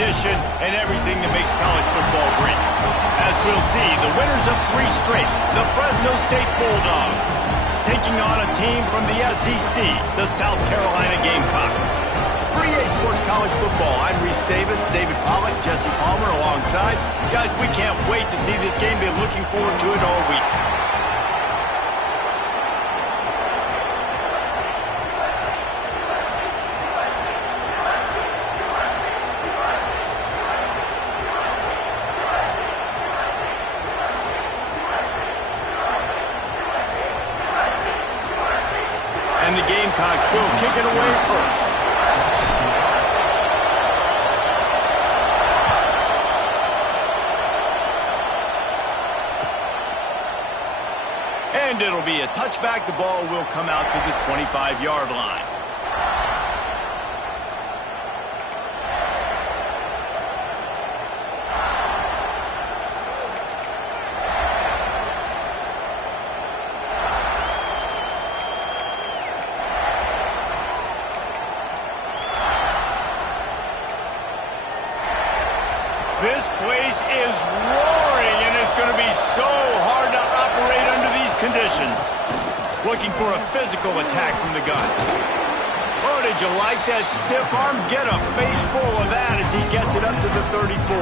tradition, and everything that makes college football great. As we'll see, the winners of 3 straight, the Fresno State Bulldogs, taking on a team from the SEC, the South Carolina Gamecocks. For EA Sports College Football, I'm Reese Davis, David Pollack, Jesse Palmer alongside. Guys, we can't wait to see this game. Been looking forward to it all week. And the Gamecocks will kick it away first. And it'll be a touchback. The ball will come out to the 25-yard line. This place is roaring, and it's going to be so hard to operate under these conditions. Looking for a physical attack from the gun. Oh, did you like that stiff arm? Get a face full of that as he gets it up to the 34.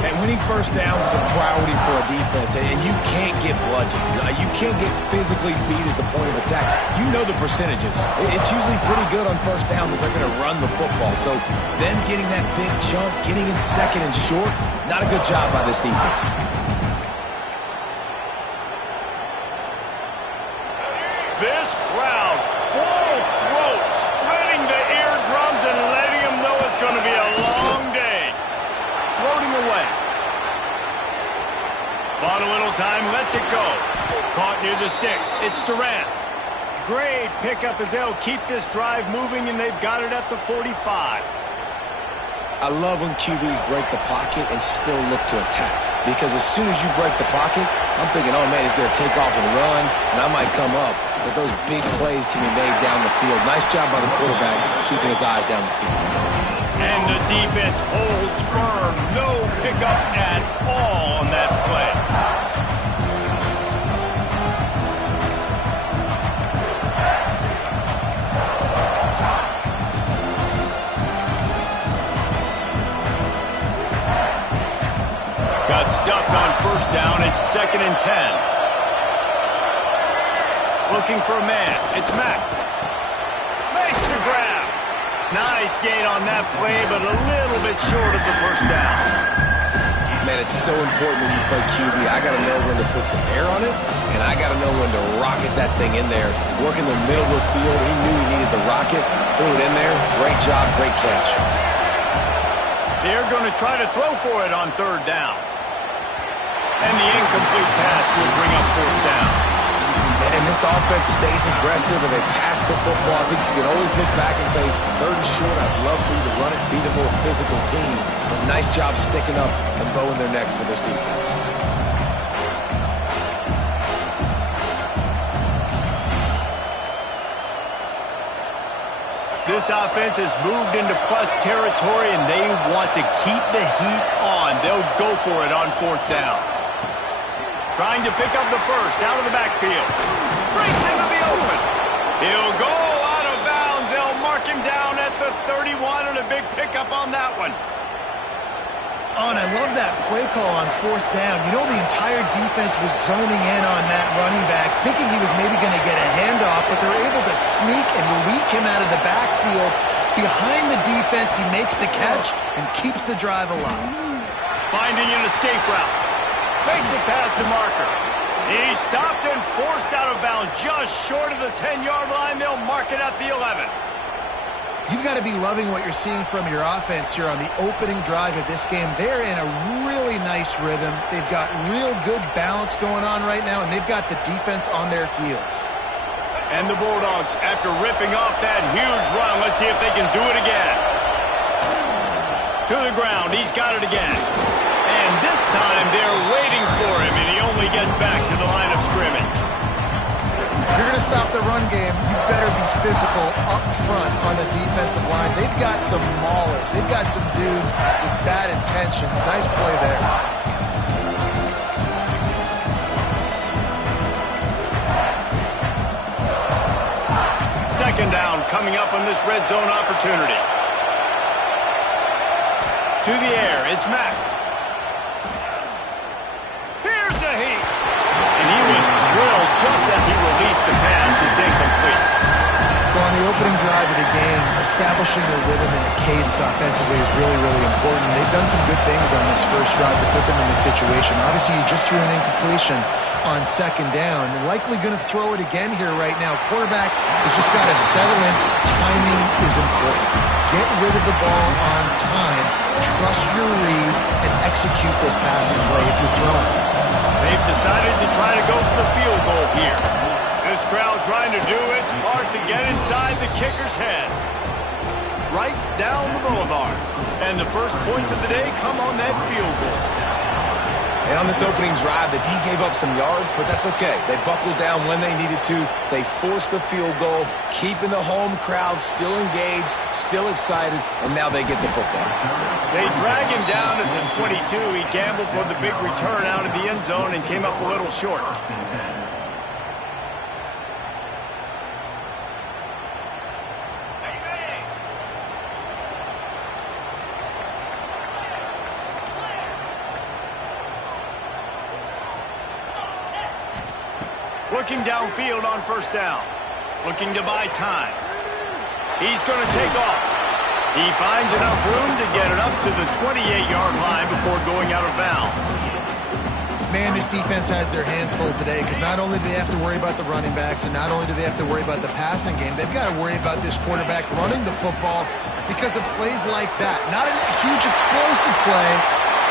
And winning first downs is a priority for a defense, and you can't get bludgeoned. You can't get physically beat at the point of attack. You know the percentages. It's usually pretty good on first down that they're going to run the football. So them getting that big chunk, getting in second and short, not a good job by this defense. This crowd, full throat, spreading the eardrums and letting them know it's going to be a long day. Floating away. Bought a little time, lets it go. Caught near the sticks. It's Durant. Great pickup as they'll keep this drive moving, and they've got it at the 45. I love when QBs break the pocket and still look to attack. Because as soon as you break the pocket, I'm thinking, oh, man, he's going to take off and run, and I might come up. But those big plays can be made down the field. Nice job by the quarterback keeping his eyes down the field. And the defense holds firm. No pickup at all on that play. Got stuffed on first down. It's 2nd and 10. Looking for a man. It's Mack. Makes the grab. Nice gain on that play, but a little bit short of the first down. Man, it's so important when you play QB. I got to know when to put some air on it, and I got to know when to rocket that thing in there. Work in the middle of the field. He knew he needed the rocket. Threw it in there. Great job, great catch. They're going to try to throw for it on 3rd down. And the incomplete pass will bring up 4th down. And this offense stays aggressive, and they pass the football. I think you can always look back and say, 3rd and short, I'd love for you to run it, be the more physical team. But nice job sticking up and bowing their necks for this defense. This offense has moved into plus territory, and they want to keep the heat on. They'll go for it on 4th down. Trying to pick up the first out of the backfield. Breaks into the open. He'll go out of bounds. They'll mark him down at the 31, and a big pickup on that one. Oh, and I love that play call on 4th down. You know, the entire defense was zoning in on that running back, thinking he was maybe going to get a handoff, but they're able to sneak and leak him out of the backfield. Behind the defense, he makes the catch and keeps the drive alive. Finding an escape route. Makes it past the marker. He stopped and forced out of bounds just short of the 10-yard line. They'll mark it at the 11. You've got to be loving what you're seeing from your offense here on the opening drive of this game. They're in a really nice rhythm. They've got real good balance going on right now, and they've got the defense on their heels. And the Bulldogs, after ripping off that huge run, let's see if they can do it again. To the ground. He's got it again. And this time they're waiting for him, and he only gets back to the line of scrimmage. you're going to stop the run game, you better be physical up front on the defensive line. They've got some maulers. They've got some dudes with bad intentions. Nice play there. Second down coming up on this red zone opportunity. To the air, it's Mack. Here's a heat. And he was drilled just as he released the pass. It's incomplete. Well, on the opening drive of the game, establishing a rhythm and a cadence offensively is really, really important. They've done some good things on this first drive to put them in this situation. Obviously, you just threw an incompletion on second down. Likely going to throw it again here right now. Quarterback has just got to settle in. Timing is important. Get rid of the ball on time. Trust your read and execute this passing play if you're throwing. They've decided to try to go for the field goal here. This crowd trying to do its part to get inside the kicker's head. Right down the boulevard. And the first points of the day come on that field goal. And on this opening drive, the D gave up some yards, but that's okay. They buckled down when they needed to. They forced the field goal, keeping the home crowd still engaged, still excited, and now they get the football. They drag him down at the 22. He gambled for the big return out of the end zone and came up a little short. Looking downfield on first down. Looking to buy time. He's going to take off. He finds enough room to get it up to the 28-yard line before going out of bounds. Man, this defense has their hands full today because not only do they have to worry about the running backs and not only do they have to worry about the passing game, they've got to worry about this quarterback running the football because of plays like that. Not a huge explosive play,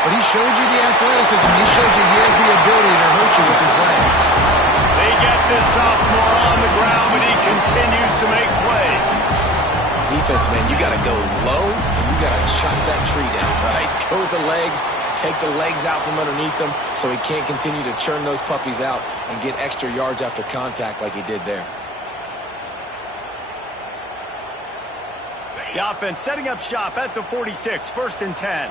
but he showed you the athleticism. He showed you he has the ability to hurt you with his legs. They get this sophomore on the ground, but he continues to make plays. Defense, man, you got to go low, and you got to chop that tree down, right? Go with the legs, take the legs out from underneath them so he can't continue to churn those puppies out and get extra yards after contact like he did there. The offense setting up shop at the 46, 1st and 10.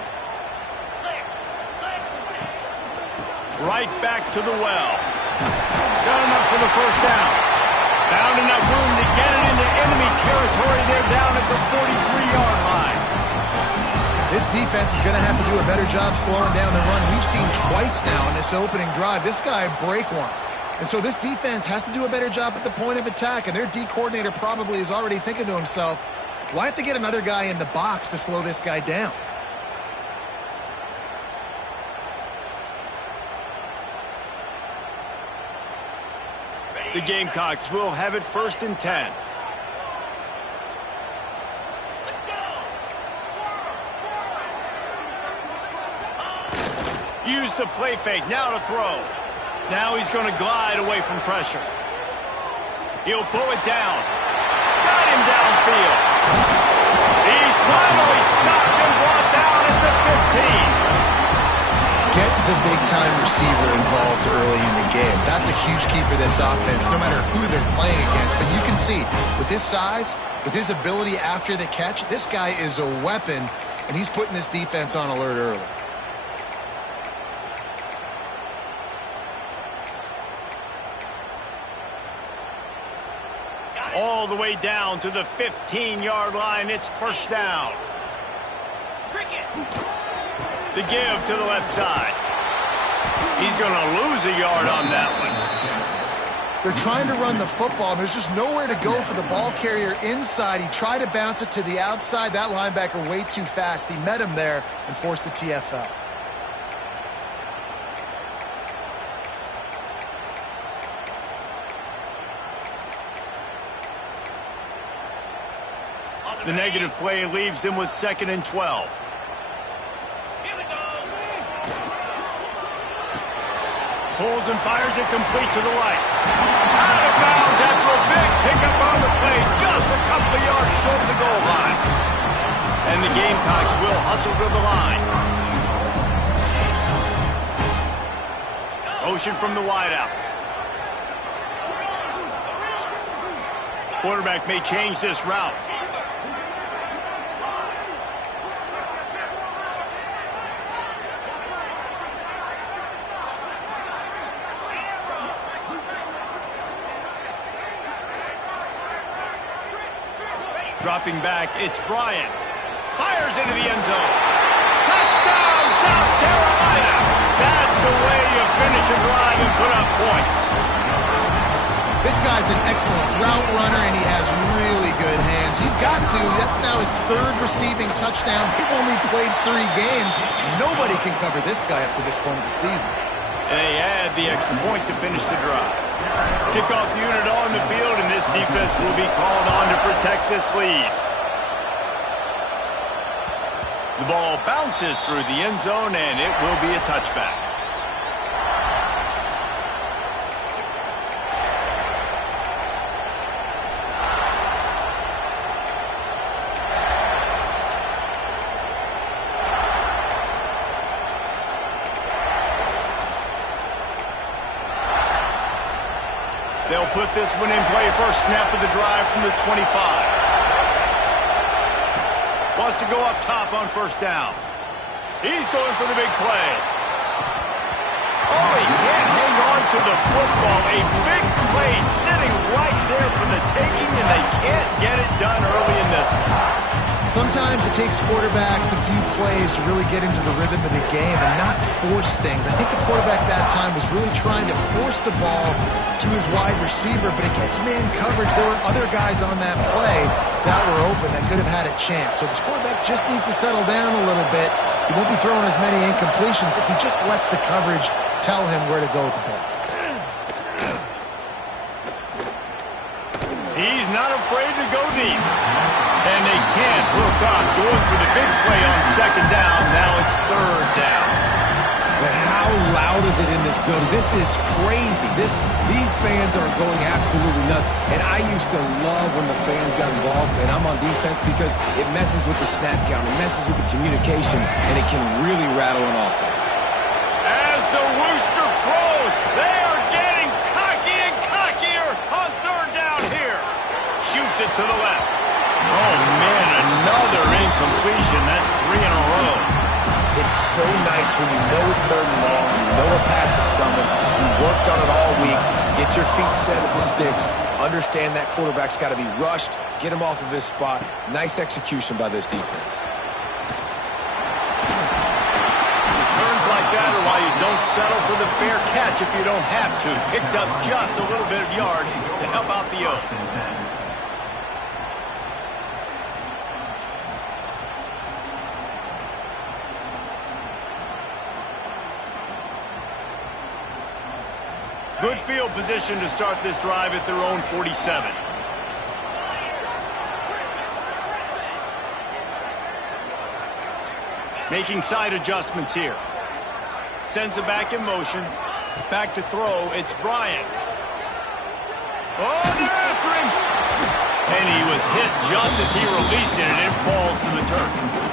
Right back to the well. Got enough for the first down. Found enough room to get it into enemy territory. They're down at the 43-yard line. This defense is going to have to do a better job slowing down the run. We've seen twice now in this opening drive. This guy break one. And so this defense has to do a better job at the point of attack. And their D coordinator probably is already thinking to himself, well, I have to get another guy in the box to slow this guy down. The Gamecocks will have it 1st and 10. Use the play fake, now to throw. Now he's going to glide away from pressure. He'll pull it down. Got him downfield. He's finally stopped and brought down at the 15. Get the big-time receiver involved early in the game. That's a huge key for this offense, no matter who they're playing against. But you can see, with his size, with his ability after the catch, this guy is a weapon, and he's putting this defense on alert early. All the way down to the 15-yard line. It's 1st down. The give to the left side. He's going to lose a yard on that one. They're trying to run the football, and there's just nowhere to go for the ball carrier inside. He tried to bounce it to the outside. That linebacker way too fast. He met him there and forced the TFL. The negative play leaves them with 2nd and 12. Pulls and fires it complete to the right. Out of bounds after a big pickup on the play, just a couple of yards short of the goal line. And the Gamecocks will hustle to the line. Motion from the wideout. Quarterback may change this route. Dropping back, it's Bryant. Fires into the end zone. Touchdown, South Carolina! That's the way you finish a drive and put up points. This guy's an excellent route runner, and he has really good hands. You've got to. That's now his third receiving touchdown. They've only played 3 games. Nobody can cover this guy up to this point of the season. And they add the extra point to finish the drive. Kickoff unit on the field, and this defense will be called on to protect this lead. The ball bounces through the end zone, and it will be a touchback. They'll put this one in play. First snap of the drive from the 25. Wants to go up top on first down. He's going for the big play. Oh, he can't hang on to the football. A big play sitting right there for the taking, and they can't get it done early in this one. Sometimes it takes quarterbacks a few plays to really get into the rhythm of the game and not force things. I think the quarterback that time was really trying to force the ball to his wide receiver, but against man coverage, there were other guys on that play that were open that could have had a chance. So this quarterback just needs to settle down a little bit. He won't be throwing as many incompletions if he just lets the coverage tell him where to go with the ball. He's not afraid to go deep. And they can't hook up. Going for the big play on second down. Now it's third down. But how loud is it in this building? This is crazy. These fans are going absolutely nuts. And I used to love when the fans got involved, and I'm on defense, because it messes with the snap count. It messes with the communication, and it can really rattle an offense. As the rooster crows, they are getting cocky and cockier on third down here. Shoots it to the left. Oh, man, another incompletion. That's 3 in a row. It's so nice when you know it's third and long, you know a pass is coming, you worked on it all week, get your feet set at the sticks, understand that quarterback's got to be rushed, get him off of his spot. Nice execution by this defense. Returns like that are why you don't settle for the fair catch if you don't have to. Picks up just a little bit of yards to help out the O. Good field position to start this drive at their own 47. Making side adjustments here. Sends it back in motion. Back to throw. It's Bryant. Oh, they're after him. And he was hit just as he released it, and it falls to the turf.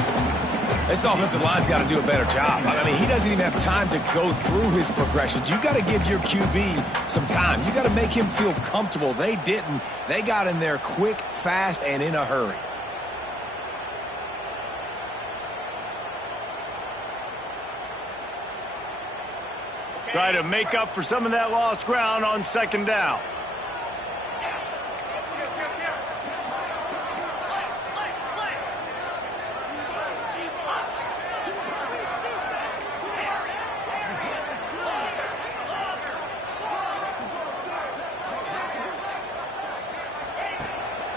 This offensive line's got to do a better job. I mean, he doesn't even have time to go through his progressions. You got to give your QB some time. You got to make him feel comfortable. They didn't. They got in there quick, fast, and in a hurry. Try to make up for some of that lost ground on second down.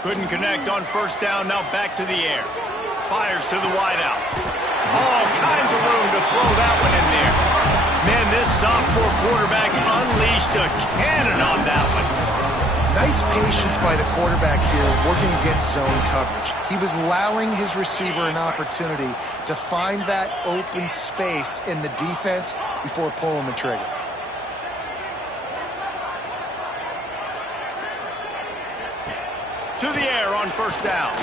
Couldn't connect on first down, now back to the air. Fires to the wideout. All kinds of room to throw that one in there. Man, this sophomore quarterback unleashed a cannon on that one. Nice patience by the quarterback here working against zone coverage. He was allowing his receiver an opportunity to find that open space in the defense before pulling the trigger. To the air on first down.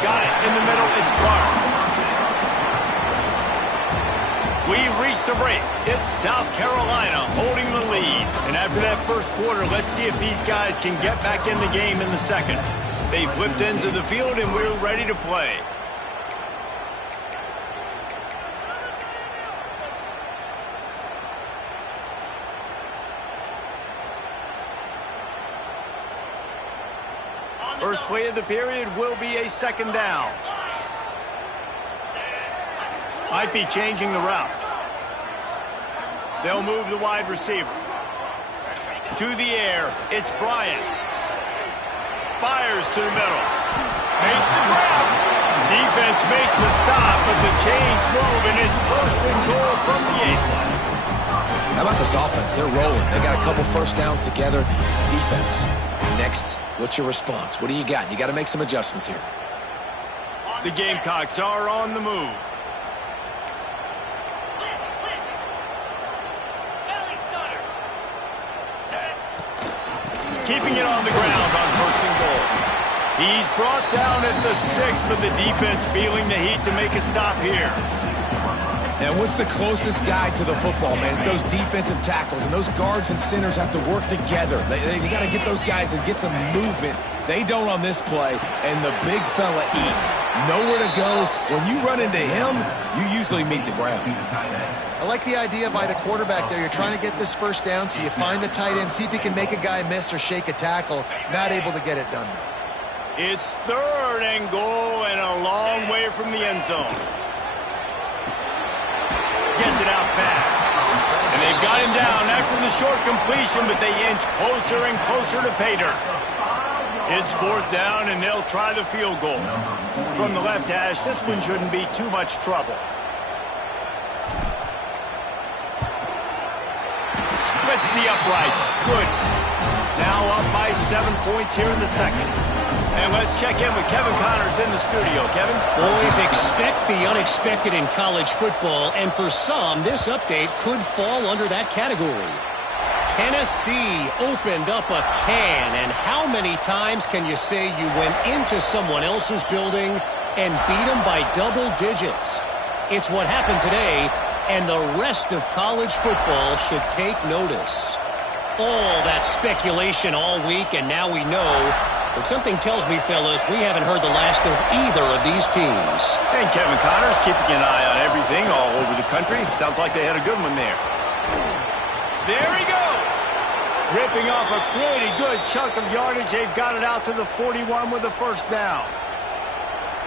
Got it in the middle. It's Clark. We've reached the break. It's South Carolina holding the lead. And after that first quarter, let's see if these guys can get back in the game in the second. They flipped into the field, and we're ready to play. First play of the period will be a second down. Might be changing the route. They'll move the wide receiver. To the air, it's Bryant. Fires to the middle. Makes the grab. Defense makes the stop, but the chains move, and it's first and goal from the 8. How about this offense? They're rolling. They got a couple first downs together. Defense. Next, what's your response? What do you got? You got to make some adjustments here. The Gamecocks are on the move. Keeping it on the ground on first and goal. He's brought down at the 6, but the defense feeling the heat to make a stop here. And what's the closest guy to the football, man? It's those defensive tackles, and those guards and centers have to work together. They got to get those guys and get some movement. They don't on this play, and the big fella eats. Nowhere to go. When you run into him, you usually meet the ground. I like the idea by the quarterback there. You're trying to get this first down, so you find the tight end, see if he can make a guy miss or shake a tackle. Not able to get it done. It's third and goal and a long way from the end zone. Gets it out fast. And they've got him down after the short completion, but they inch closer and closer to pay dirt. It's fourth down, and they'll try the field goal. From the left hash, this one shouldn't be too much trouble. Splits the uprights. Good. Now up by 7 points here in the second. And let's check in with Kevin Connors in the studio. Kevin? Boys, expect the unexpected in college football, and for some, this update could fall under that category. Tennessee opened up a can, and how many times can you say you went into someone else's building and beat them by double digits? It's what happened today, and the rest of college football should take notice. All that speculation all week, and now we know. But something tells me, fellas, we haven't heard the last of either of these teams. And Kevin Connors keeping an eye on everything all over the country. Sounds like they had a good one there. There he goes. Ripping off a pretty good chunk of yardage. They've got it out to the 41 with the first down.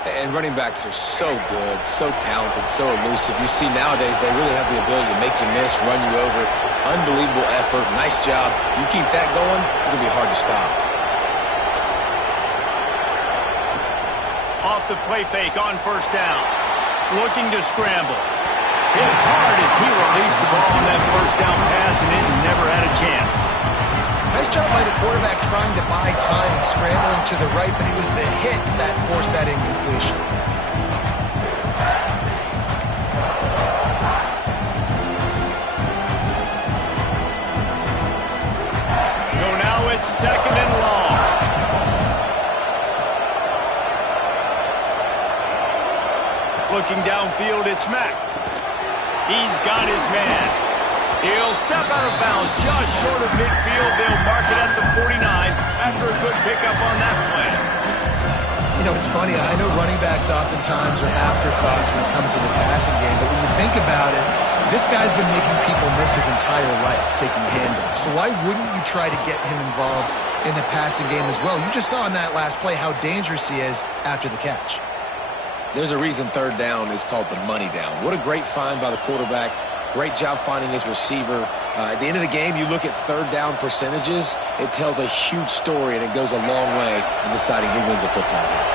And running backs are so good, so talented, so elusive. You see nowadays they really have the ability to make you miss, run you over. Unbelievable effort. Nice job. You keep that going, it'll be hard to stop. Off the play fake on first down. Looking to scramble. Hit hard as he released the ball on that first down pass, and it never had a chance. Nice job by the quarterback trying to buy time and scrambling to the right, but it was the hit that forced that incompletion. So now it's second and long. Looking downfield, it's Mack. He's got his man. He'll step out of bounds just short of midfield. They'll mark it at the 49 after a good pickup on that play. You know, it's funny. I know running backs oftentimes are afterthoughts when it comes to the passing game, but when you think about it, this guy's been making people miss his entire life taking handoffs. So why wouldn't you try to get him involved in the passing game as well? You just saw in that last play how dangerous he is after the catch. There's a reason third down is called the money down. What a great find by the quarterback. Great job finding his receiver. At the end of the game, you look at third down percentages. It tells a huge story, and it goes a long way in deciding who wins a football game.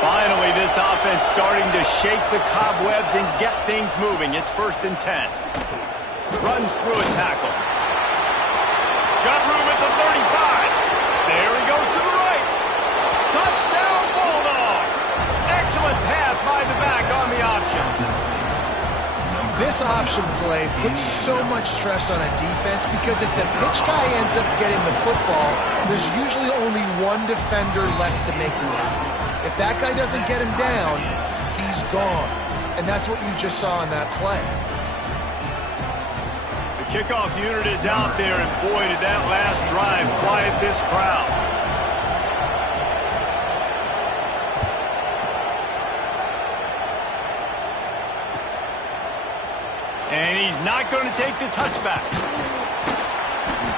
Finally, this offense starting to shake the cobwebs and get things moving. It's 1st and 10. Runs through a tackle. Got room at the 35. There he goes to the right. Touchdown, Bulldogs. Excellent pass by the back on the option. This option play puts so much stress on a defense because if the pitch guy ends up getting the football, there's usually only one defender left to make the tackle. If that guy doesn't get him down, he's gone. And that's what you just saw in that play. Kickoff unit is out there, and boy, did that last drive quiet this crowd. And he's not going to take the touchback.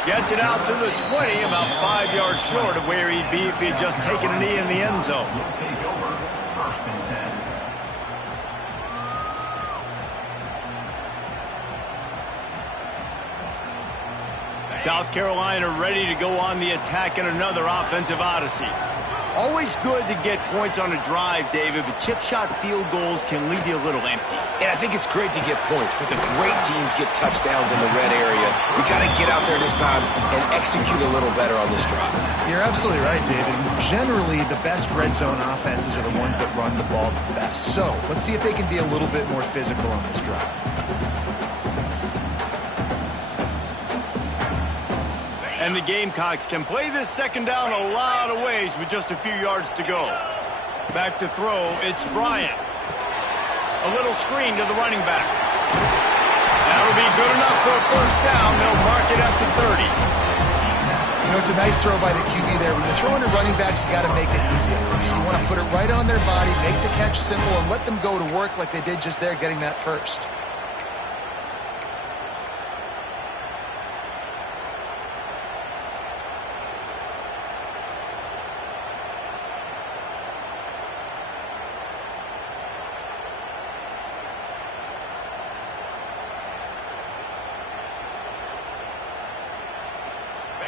Gets it out to the 20, about 5 yards short of where he'd be if he'd just taken a knee in the end zone. South Carolina ready to go on the attack in another offensive odyssey. Always good to get points on a drive, David, but chip shot field goals can leave you a little empty. And I think it's great to get points, but the great teams get touchdowns in the red area. You got to get out there this time and execute a little better on this drive. You're absolutely right, David. Generally, the best red zone offenses are the ones that run the ball the best. So let's see if they can be a little bit more physical on this drive. And the Gamecocks can play this second down a lot of ways with just a few yards to go. Back to throw, it's Bryant. A little screen to the running back. That'll be good enough for a first down. They'll mark it at the 30. You know, it's a nice throw by the QB there. When you're throwing to running backs, you got to make it easy. So you want to put it right on their body, make the catch simple, and let them go to work like they did just there, getting that first.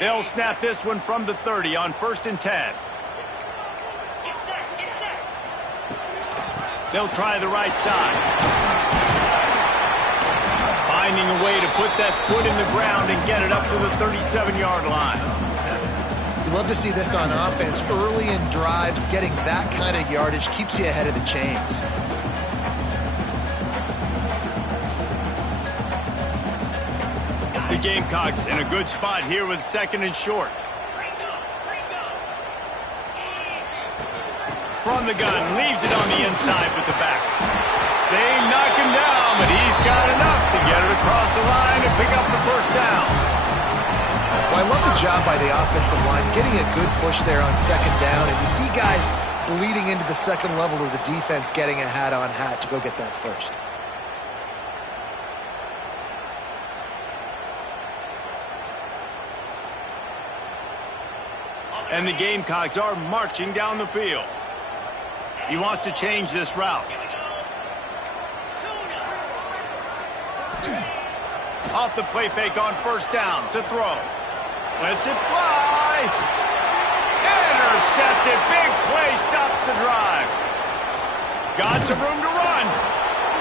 They'll snap this one from the 30 on 1st and 10. They'll try the right side. Finding a way to put that foot in the ground and get it up to the 37-yard line. You love to see this on offense. Early in drives, getting that kind of yardage keeps you ahead of the chains. The Gamecocks in a good spot here with 2nd and short. From the gun, leaves it on the inside with the back. They knock him down, but he's got enough to get it across the line and pick up the first down. Well, I love the job by the offensive line, getting a good push there on 2nd down, and you see guys bleeding into the second level of the defense, getting a hat-on-hat to go get that first. And the Gamecocks are marching down the field. He wants to change this route. Off the play fake on 1st down to throw. Lets it fly. Intercepted. Big play stops the drive. Got some room to run.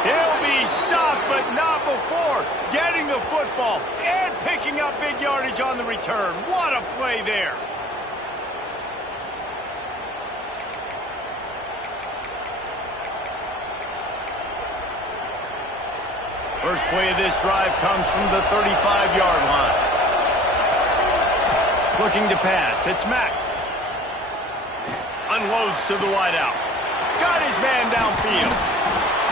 He'll be stopped, but not before getting the football and picking up big yardage on the return. What a play there. First play of this drive comes from the 35-yard line. Looking to pass. It's Mack. Unloads to the wideout. Got his man downfield.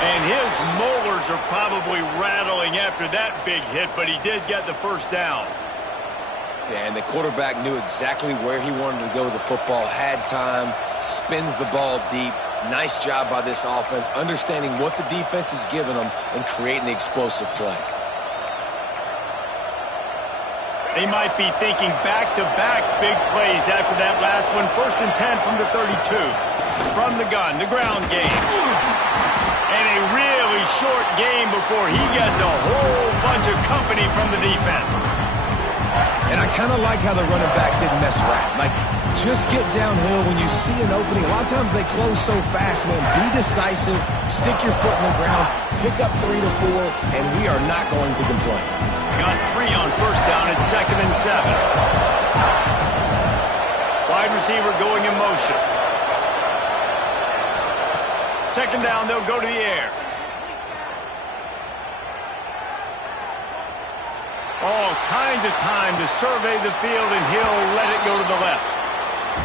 And his molars are probably rattling after that big hit, but he did get the first down. Yeah, and the quarterback knew exactly where he wanted to go with the football, had time, spins the ball deep. Nice job by this offense, understanding what the defense is giving them and creating the explosive play. They might be thinking back-to-back big plays after that last one. 1st and 10 from the 32. From the gun, the ground game. And a really short game before he gets a whole bunch of company from the defense. And I kind of like how the running back didn't mess around. Like, just get downhill when you see an opening. A lot of times they close so fast, man. Be decisive, stick your foot in the ground, pick up 3 to 4, and we are not going to complain. Got 3 on 1st down at 2nd and 7. Wide receiver going in motion. 2nd down, they'll go to the air. All kinds of time to survey the field, and he'll let it go to the left.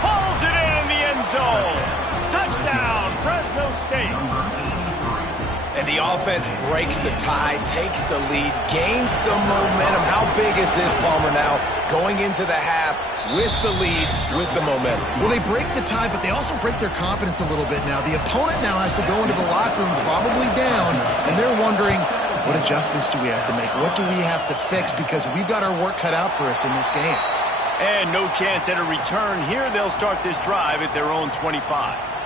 Hauls it in the end zone. Touchdown, Fresno State. And the offense breaks the tie, takes the lead, gains some momentum. How big is this, Palmer, now going into the half with the lead, with the momentum? Well, they break the tie, but they also break their confidence a little bit now. The opponent now has to go into the locker room probably down, and they're wondering, what adjustments do we have to make? What do we have to fix? Because we've got our work cut out for us in this game. And no chance at a return here. They'll start this drive at their own 25.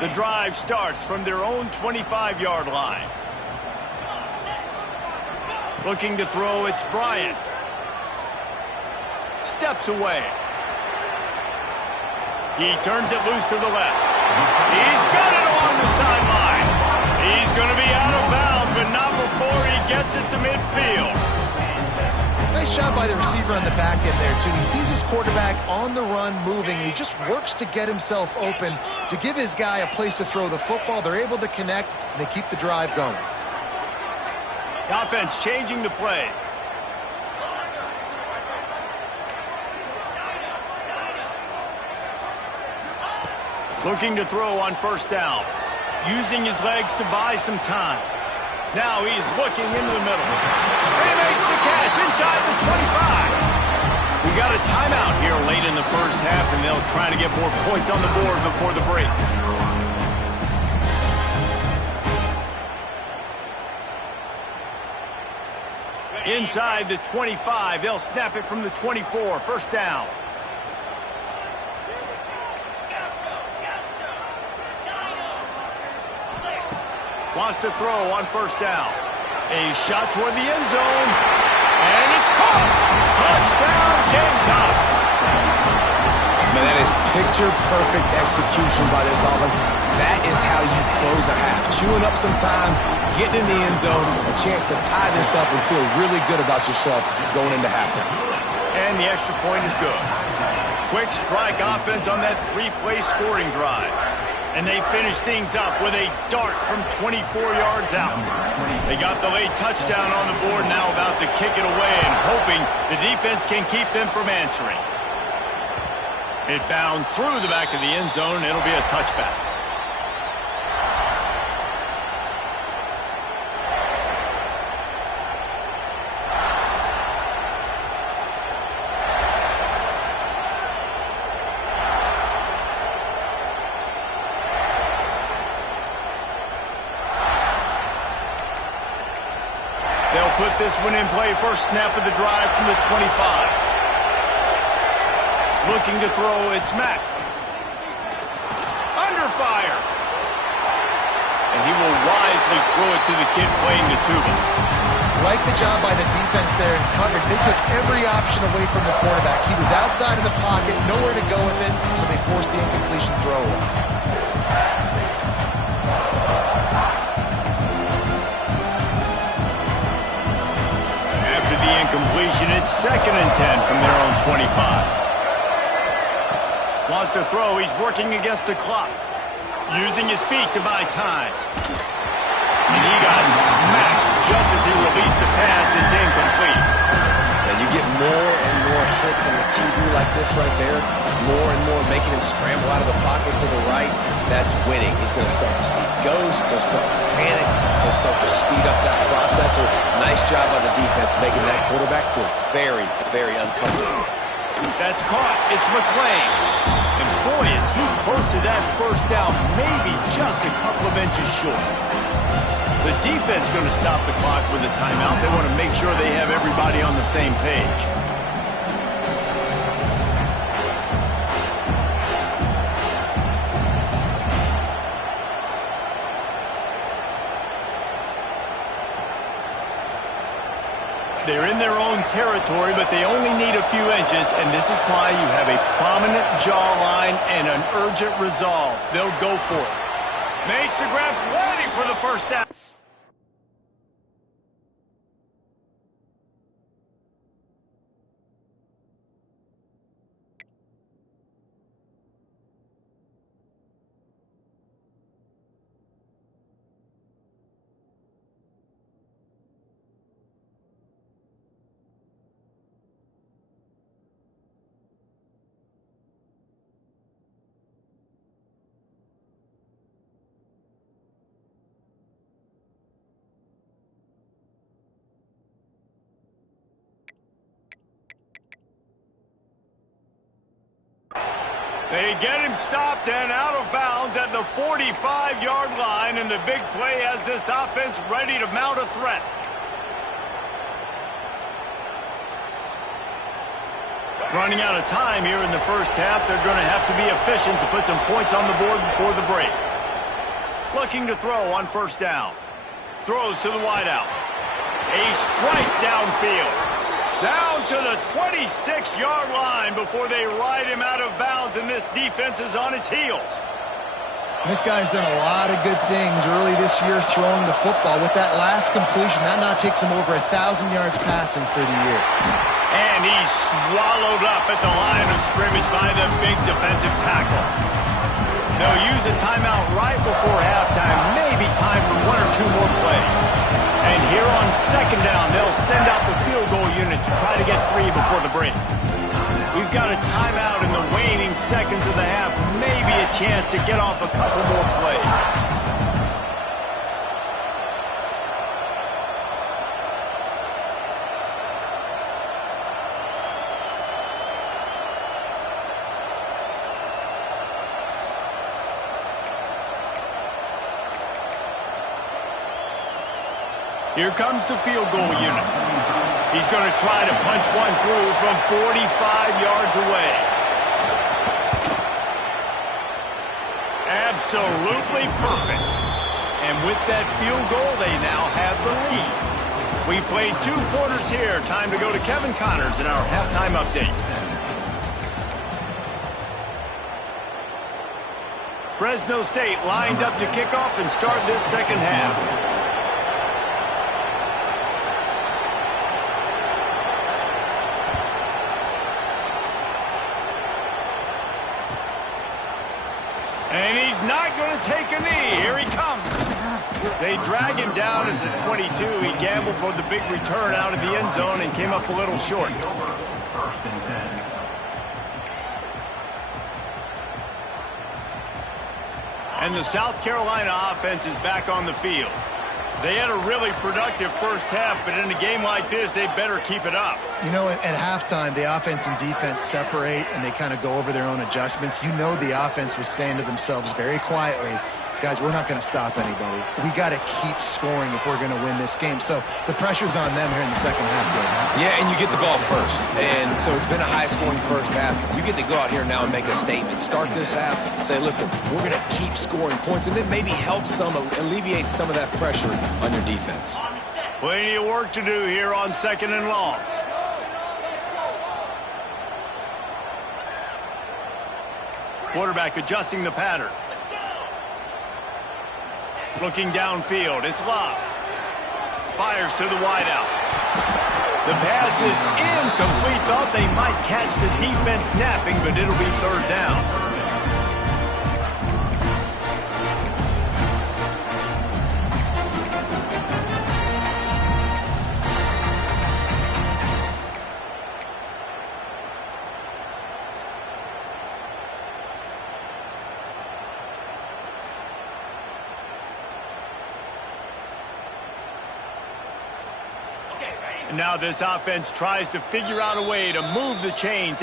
The drive starts from their own 25-yard line. Looking to throw, it's Bryant. Steps away. He turns it loose to the left. He's got it along the sideline. He's going to be out of bounds, but not before he gets it to midfield. Nice job by the receiver on the back end there, too. He sees his quarterback on the run moving, and he just works to get himself open to give his guy a place to throw the football. They're able to connect, and they keep the drive going. The offense changing the play. Looking to throw on first down. Using his legs to buy some time. Now he's looking into the middle. And he makes the catch inside the 25. We got a timeout here late in the first half, and they'll try to get more points on the board before the break. Inside the 25, they'll snap it from the 24. First down. Wants to throw on first down. A shot toward the end zone. And it's caught. Touchdown, Gamecocks. Man, that is picture-perfect execution by this offense. That is how you close a half. Chewing up some time, getting in the end zone, a chance to tie this up and feel really good about yourself going into halftime. And the extra point is good. Quick strike offense on that three-play scoring drive. And they finish things up with a dart from 24 yards out. They got the late touchdown on the board, now about to kick it away and hoping the defense can keep them from answering. It bounds through the back of the end zone. It'll be a touchback. They'll put this one in play. First snap of the drive from the 25. Looking to throw, it's Mack. Under fire. And he will wisely throw it to the kid playing the tuba. Like the job by the defense there in coverage. They took every option away from the quarterback. He was outside of the pocket, nowhere to go with it, so they forced the incompletion throw away. The incompletion, it's 2nd and 10 from their own 25. Wants to throw, he's working against the clock. Using his feet to buy time. And he got smacked just as he released the pass. It's incomplete. And you get more and more hits on the QB like this right there. More and more making him scramble out of the pocket to the right. That's winning. He's going to start to see ghosts. He'll start to panic. He'll start to speed up that process. So nice job by the defense making that quarterback feel very, very uncomfortable. That's caught. It's McClain. And boy, is he close to that first down. Maybe just a couple of inches short. The defense going to stop the clock with a timeout. They want to make sure they have everybody on the same page. They're in their own territory, but they only need a few inches, and this is why you have a prominent jawline and an urgent resolve. They'll go for it. Makes the grab, ready for the first down. They get him stopped and out of bounds at the 45-yard line, and the big play has this offense ready to mount a threat. Running out of time here in the first half, they're going to have to be efficient to put some points on the board before the break. Looking to throw on first down. Throws to the wideout. A strike downfield. Down to the 26-yard line before they ride him out of bounds, and this defense is on its heels. This guy's done a lot of good things early this year throwing the football. With that last completion, that now takes him over 1,000 yards passing for the year. And he's swallowed up at the line of scrimmage by the big defensive tackle. They'll use a timeout right before halftime, maybe time for one or two more plays. And here on second down, they'll send out the field goal unit to try to get 3 before the break. We've got a timeout in the waning seconds of the half, maybe a chance to get off a couple more plays. Here comes the field goal unit. He's going to try to punch one through from 45 yards away. Absolutely perfect. And with that field goal, they now have the lead. We played 2 quarters here. Time to go to Kevin Connors in our halftime update. Fresno State lined up to kick off and start this second half. And he's not going to take a knee. Here he comes. They drag him down at the 22. He gambled for the big return out of the end zone and came up a little short. And the South Carolina offense is back on the field. They had a really productive first half, but in a game like this, they better keep it up. You know, at halftime, the offense and defense separate, and they kind of go over their own adjustments. You know the offense was saying to themselves very quietly, guys, we're not going to stop anybody. We got to keep scoring if we're going to win this game. So the pressure's on them here in the second half, Dave. Yeah, and you get the ball first. And so it's been a high-scoring first half. You get to go out here now and make a statement. Start this half, say, listen, we're going to keep scoring points, and then maybe help alleviate some of that pressure on your defense. Plenty of work to do here on second and long. Quarterback adjusting the pattern. Looking downfield, it's Love. Fires to the wideout. The pass is incomplete. Thought they might catch the defense napping, but it'll be third down. Now this offense tries to figure out a way to move the chains.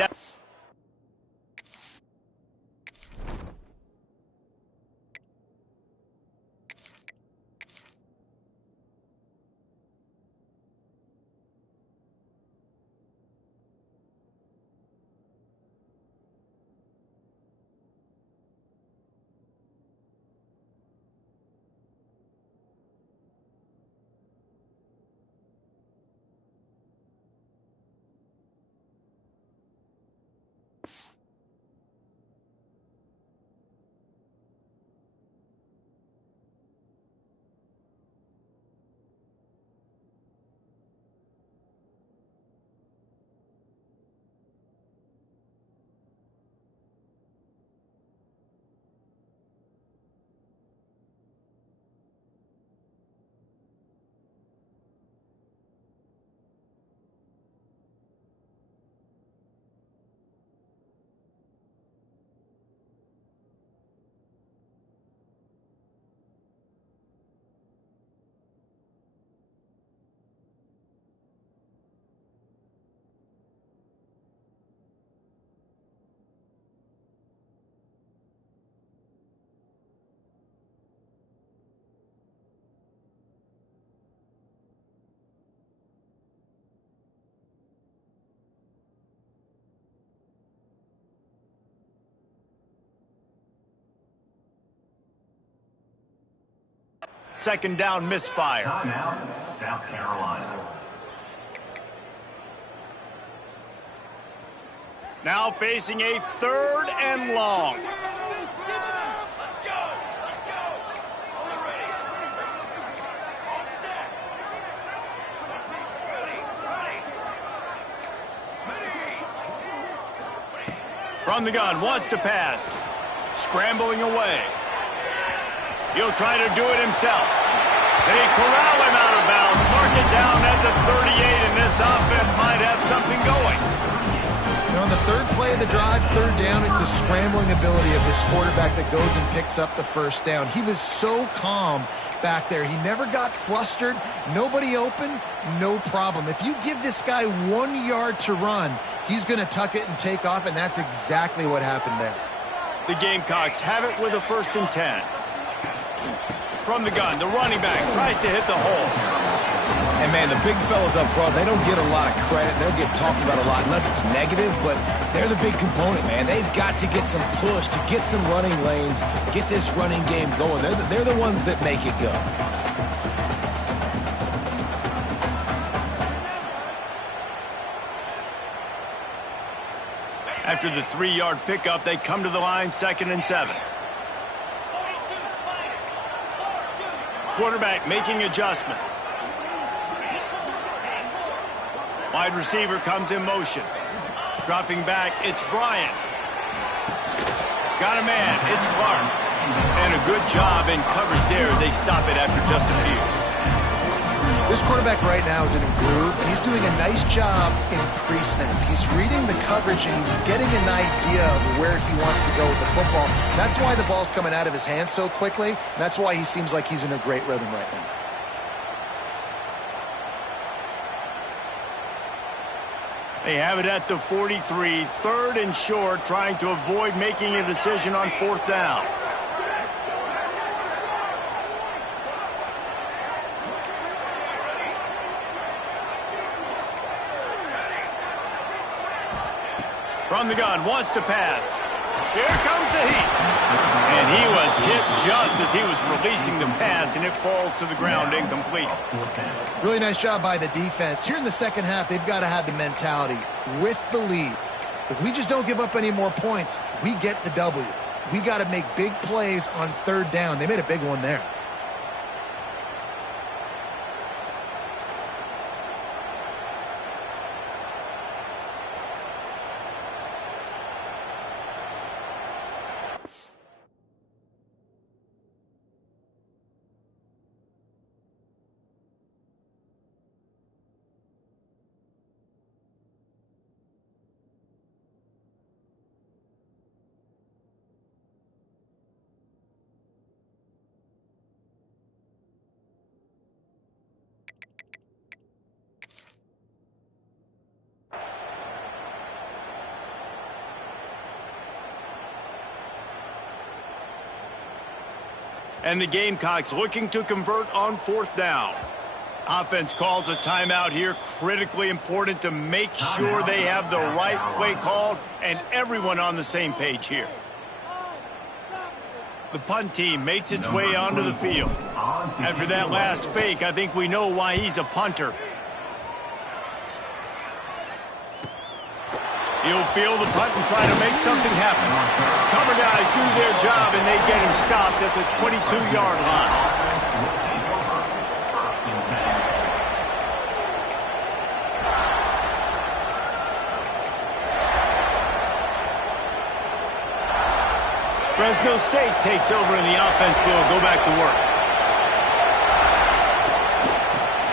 second down misfire. Timeout, South Carolina. Now facing a 3rd and long. From the gun, wants to pass. Scrambling away. He'll try to do it himself. They corral him out of bounds. Mark it down at the 38, and this offense might have something going. You know, on the 3rd play of the drive, 3rd down, it's the scrambling ability of this quarterback that goes and picks up the 1st down. He was so calm back there. He never got flustered. Nobody open, no problem. If you give this guy 1 yard to run, he's going to tuck it and take off, and that's exactly what happened there. The Gamecocks have it with a 1st and 10. From the gun, the running back tries to hit the hole. And, man, the big fellas up front, they don't get a lot of credit. They'll get talked about a lot unless it's negative, but they're the big component, man. They've got to get some push, to get some running lanes, get this running game going. They're the ones that make it go. After the 3-yard pickup, they come to the line, 2nd and 7. Quarterback making adjustments. Wide receiver comes in motion. Dropping back, it's Bryant. Got a man, it's Clark. And a good job in coverage there as they stop it after just a few. This quarterback right now is in a groove, and he's doing a nice job in pre-snap. He's reading the coverage, and he's getting an idea of where he wants to go with the football. That's why the ball's coming out of his hands so quickly, and that's why he seems like he's in a great rhythm right now. They have it at the 43, 3rd and short, trying to avoid making a decision on 4th down. From the gun, wants to pass. Here comes the heat. And he was hit just as he was releasing the pass, and it falls to the ground incomplete. Really nice job by the defense. Here in the second half, they've got to have the mentality with the lead. If we just don't give up any more points, we get the W. We got to make big plays on 3rd down. They made a big one there. And the Gamecocks looking to convert on 4th down. Offense calls a timeout here. Critically important to make sure they have the right play called and everyone on the same page here. The punt team makes its way onto the field. After that last fake, I think we know why he's a punter. He'll field the punt and try to make something happen. Cover guys do their job, and they get him stopped at the 22-yard line. Fresno State takes over, and the offense will go back to work.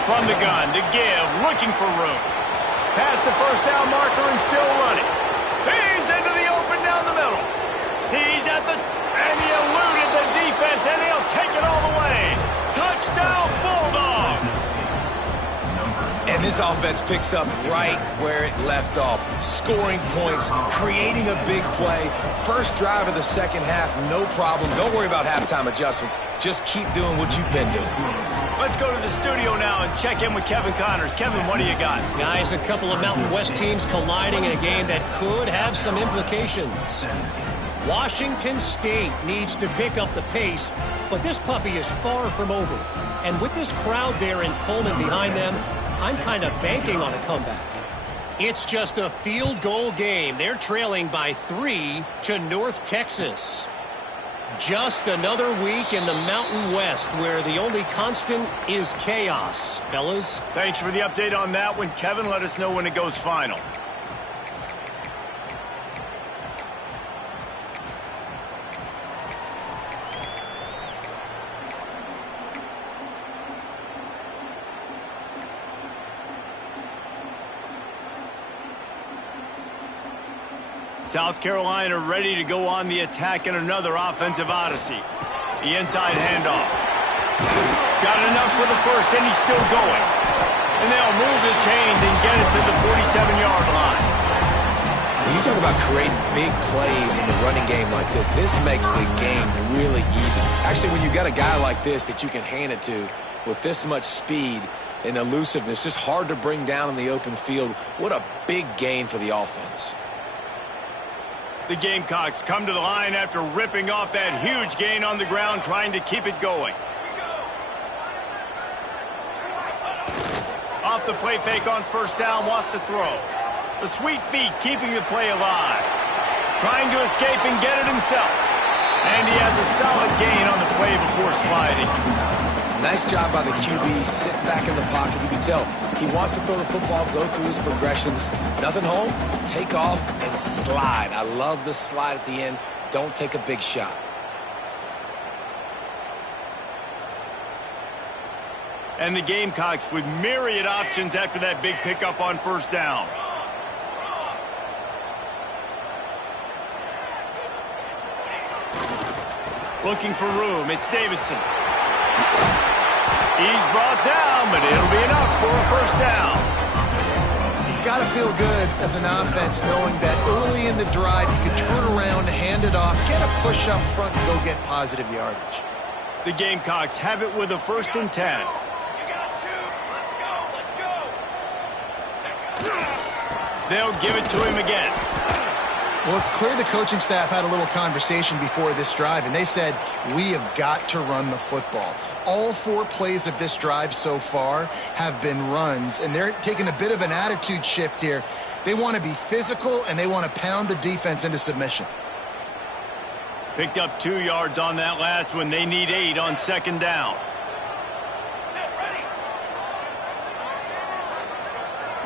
From the gun to give, looking for room. Past the 1st down marker and still running. He's into the open down the middle. He's at the... and he eluded the defense, and he'll take it all the way. Touchdown, Bulldogs! And this offense picks up right where it left off. Scoring points, creating a big play. First drive of the second half, no problem. Don't worry about halftime adjustments. Just keep doing what you've been doing. Let's go to the studio now and check in with Kevin Connors. Kevin, what do you got? Guys, a couple of Mountain West teams colliding in a game that could have some implications. Washington State needs to pick up the pace, but this puppy is far from over. And with this crowd there in Pullman behind them, I'm kind of banking on a comeback. It's just a field goal game. They're trailing by 3 to North Texas. Just another week in the Mountain West where the only constant is chaos. Fellas? Thanks for the update on that one, Kevin. Let us know when it goes final. South Carolina ready to go on the attack in another offensive odyssey. The inside handoff. Got enough for the first, and he's still going. And they'll move the chains and get it to the 47-yard line. When you talk about creating big plays in the running game like this makes the game really easy. Actually, when you got a guy like this that you can hand it to with this much speed and elusiveness, just hard to bring down in the open field, what a big gain for the offense. The Gamecocks come to the line after ripping off that huge gain on the ground, trying to keep it going. Off the play fake on first down, wants to throw. The sweet feet keeping the play alive. Trying to escape and get it himself. And he has a solid gain on the play before sliding. Nice job by the QB, sitting back in the pocket. You can tell he wants to throw the football, go through his progressions. Nothing home, take off, and slide. I love the slide at the end. Don't take a big shot. And the Gamecocks with myriad options after that big pickup on first down. Looking for room, it's Davidson. He's brought down, but it'll be enough for a first down. It's got to feel good as an offense knowing that early in the drive you can turn around, hand it off, get a push up front, and go get positive yardage. The Gamecocks have it with a 1st and 10. They'll give it to him again. Well, it's clear the coaching staff had a little conversation before this drive, and they said, we have got to run the football. All 4 plays of this drive so far have been runs, and they're taking a bit of an attitude shift here. They want to be physical, and they want to pound the defense into submission. Picked up 2 yards on that last one. They need 8 on 2nd down.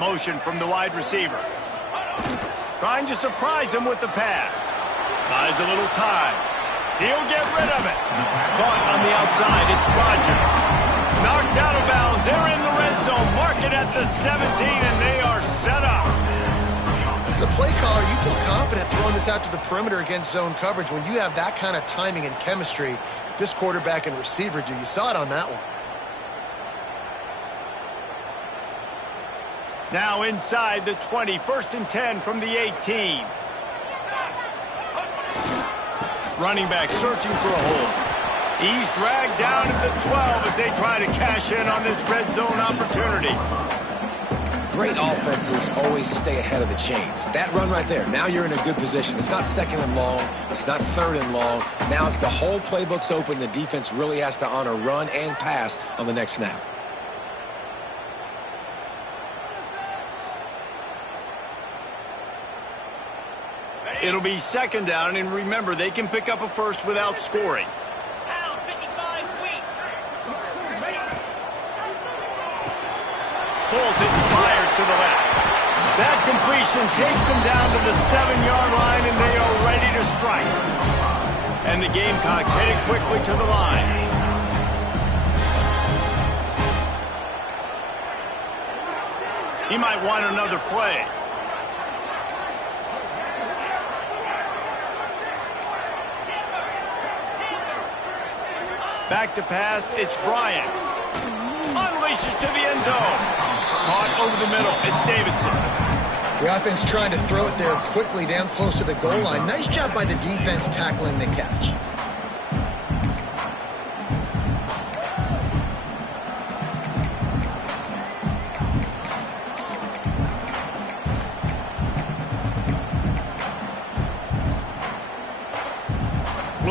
Motion from the wide receiver. Trying to surprise him with the pass. Buys a little time. He'll get rid of it. Caught on the outside. It's Rodgers. Knocked out of bounds. They're in the red zone. Mark it at the 17, and they are set up. As a play caller, you feel confident throwing this out to the perimeter against zone coverage when you have that kind of timing and chemistry this quarterback and receiver do. You saw it on that one. Now inside the 20, 1st and 10 from the 18. Running back searching for a hole. He's dragged down at the 12 as they try to cash in on this red zone opportunity. Great offenses always stay ahead of the chains. That run right there, now you're in a good position. It's not 2nd and long. It's not 3rd and long. Now it's the whole playbook's open. The defense really has to honor run and pass on the next snap. It'll be 2nd down, and remember, they can pick up a first without scoring. Pulls it and fires to the left. That completion takes them down to the 7-yard line, and they are ready to strike. And the Gamecocks headed quickly to the line. He might want another play. Back to pass, it's Bryant. Unleashes to the end zone. Caught over the middle, it's Davidson. The offense trying to throw it there quickly down close to the goal line. Nice job by the defense tackling the catch.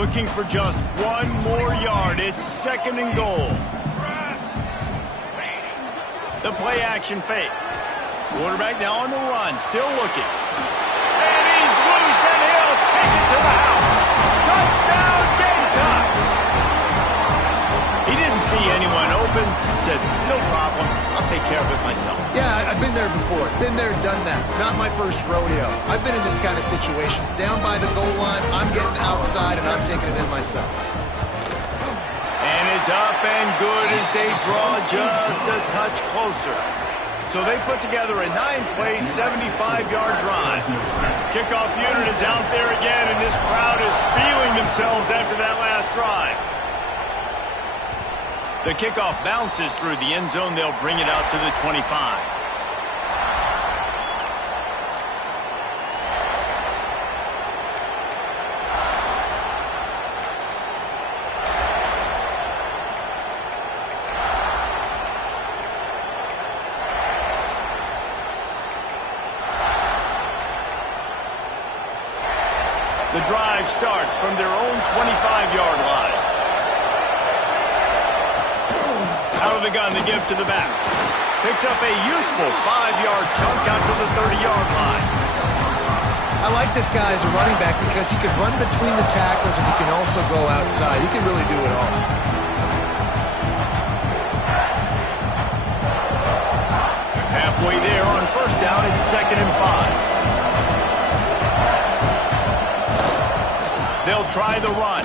Looking for just one more yard. It's 2nd and goal. The play action fake. Quarterback now on the run, still looking. And he's loose, and he'll take it to the house. Touchdown, Gamecocks! He didn't see anyone open, said, no problem, I'll take care of it myself. Yeah, I've been there before. Been there, done that. Not my first rodeo. I've been in this kind of situation. Down by the goal line, I'm getting outside, and I'm taking it in myself. And it's up and good as they draw just a touch closer. So they put together a 9-play, 75-yard drive. Kickoff unit is out there again, and this crowd is feeling themselves after that last drive. The kickoff bounces through the end zone. They'll bring it out to the 25. The drive starts from their own 25-yard line. Out of the gun, the give to the back. Picks up a useful 5-yard chunk out to the 30-yard line. I like this guy as a running back because he can run between the tackles and he can also go outside. He can really do it all. Halfway there on 1st down, it's 2nd and 5. They'll try the run.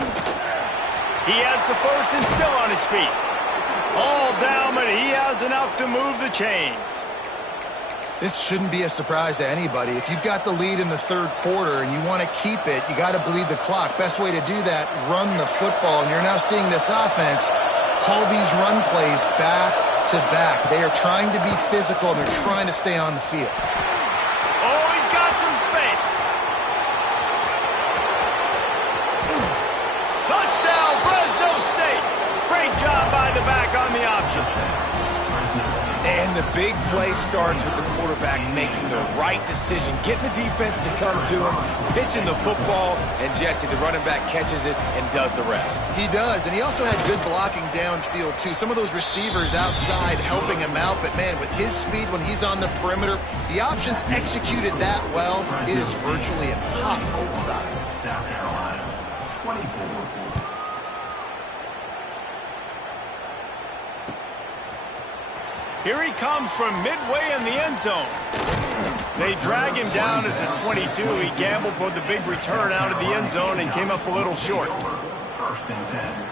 He has the 1st and still on his feet. All down, but he has enough to move the chains. This shouldn't be a surprise to anybody. If you've got the lead in the 3rd quarter and you want to keep it, you got to bleed the clock. Best way to do that, run the football. And you're now seeing this offense call these run plays back to back. They are trying to be physical and they're trying to stay on the field. Oh, he's got some space. Touchdown, Fresno State. Great job by the back on the option. And the big play starts with the quarterback making the right decision, getting the defense to come to him, pitching the football, and Jesse, the running back, catches it and does the rest. He does, and he also had good blocking downfield, too. Some of those receivers outside helping him out, but, man, with his speed when he's on the perimeter, the options executed that well, it is virtually impossible to stop. South Carolina, 24. Here he comes from midway in the end zone. They drag him down at the 22. He gambled for the big return out of the end zone and came up a little short. 1st and 10.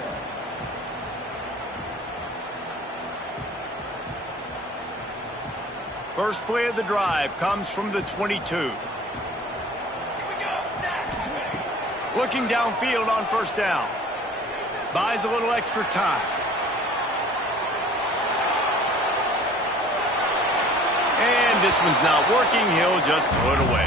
First play of the drive comes from the 22. Looking downfield on 1st down. Buys a little extra time. And this one's not working. He'll just throw it away.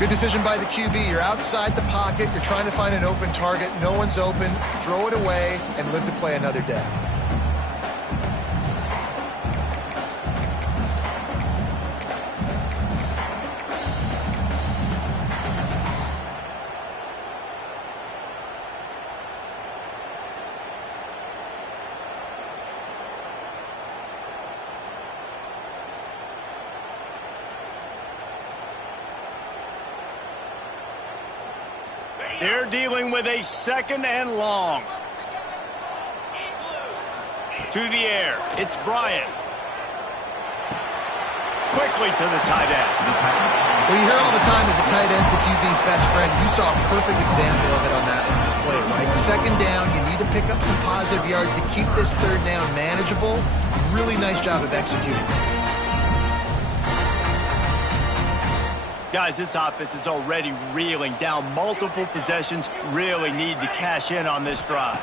Good decision by the QB. You're outside the pocket. You're trying to find an open target. No one's open. Throw it away and live to play another day. They're dealing with a 2nd and long. To the air. It's Bryant. Quickly to the tight end. Well, you hear all the time that the tight end's the QB's best friend. You saw a perfect example of it on that last play, right? 2nd down, you need to pick up some positive yards to keep this 3rd down manageable. Really nice job of executing. Guys, this offense is already reeling down multiple possessions. Really need to cash in on this drive.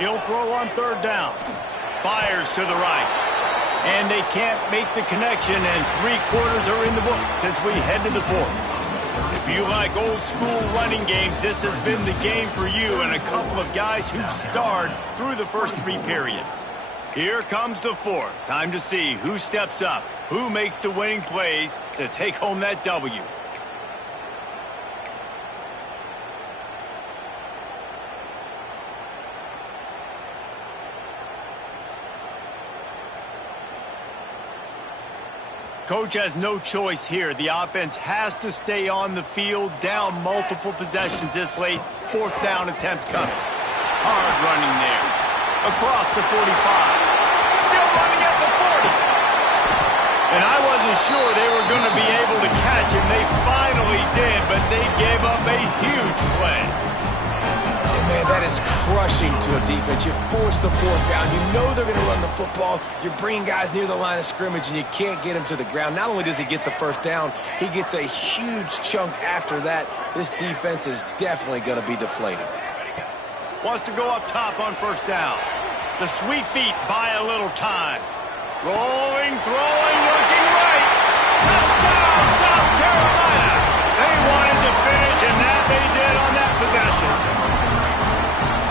He'll throw on 3rd down. Fires to the right. And they can't make the connection, and 3/4 are in the books as we head to the 4th. If you like old school running games, this has been the game for you and a couple of guys who starred through the first 3 periods. Here comes the 4th. Time to see who steps up, who makes the winning plays to take home that W. Coach has no choice here. The offense has to stay on the field, down multiple possessions this late. 4th down attempt coming. Hard running there. Across the 45. Still running at the 40. And I wasn't sure they were going to be able to catch him. They finally did, but they gave up a huge play. Man, that is crushing to a defense. You force the 4th down. You know they're going to run the football. You're bringing guys near the line of scrimmage, and you can't get him to the ground. Not only does he get the 1st down, he gets a huge chunk after that. This defense is definitely going to be deflated. Wants to go up top on 1st down. The sweet feet buy a little time. Rolling, throwing, looking right. Touchdown, South Carolina. They wanted to finish, and that they did on that possession.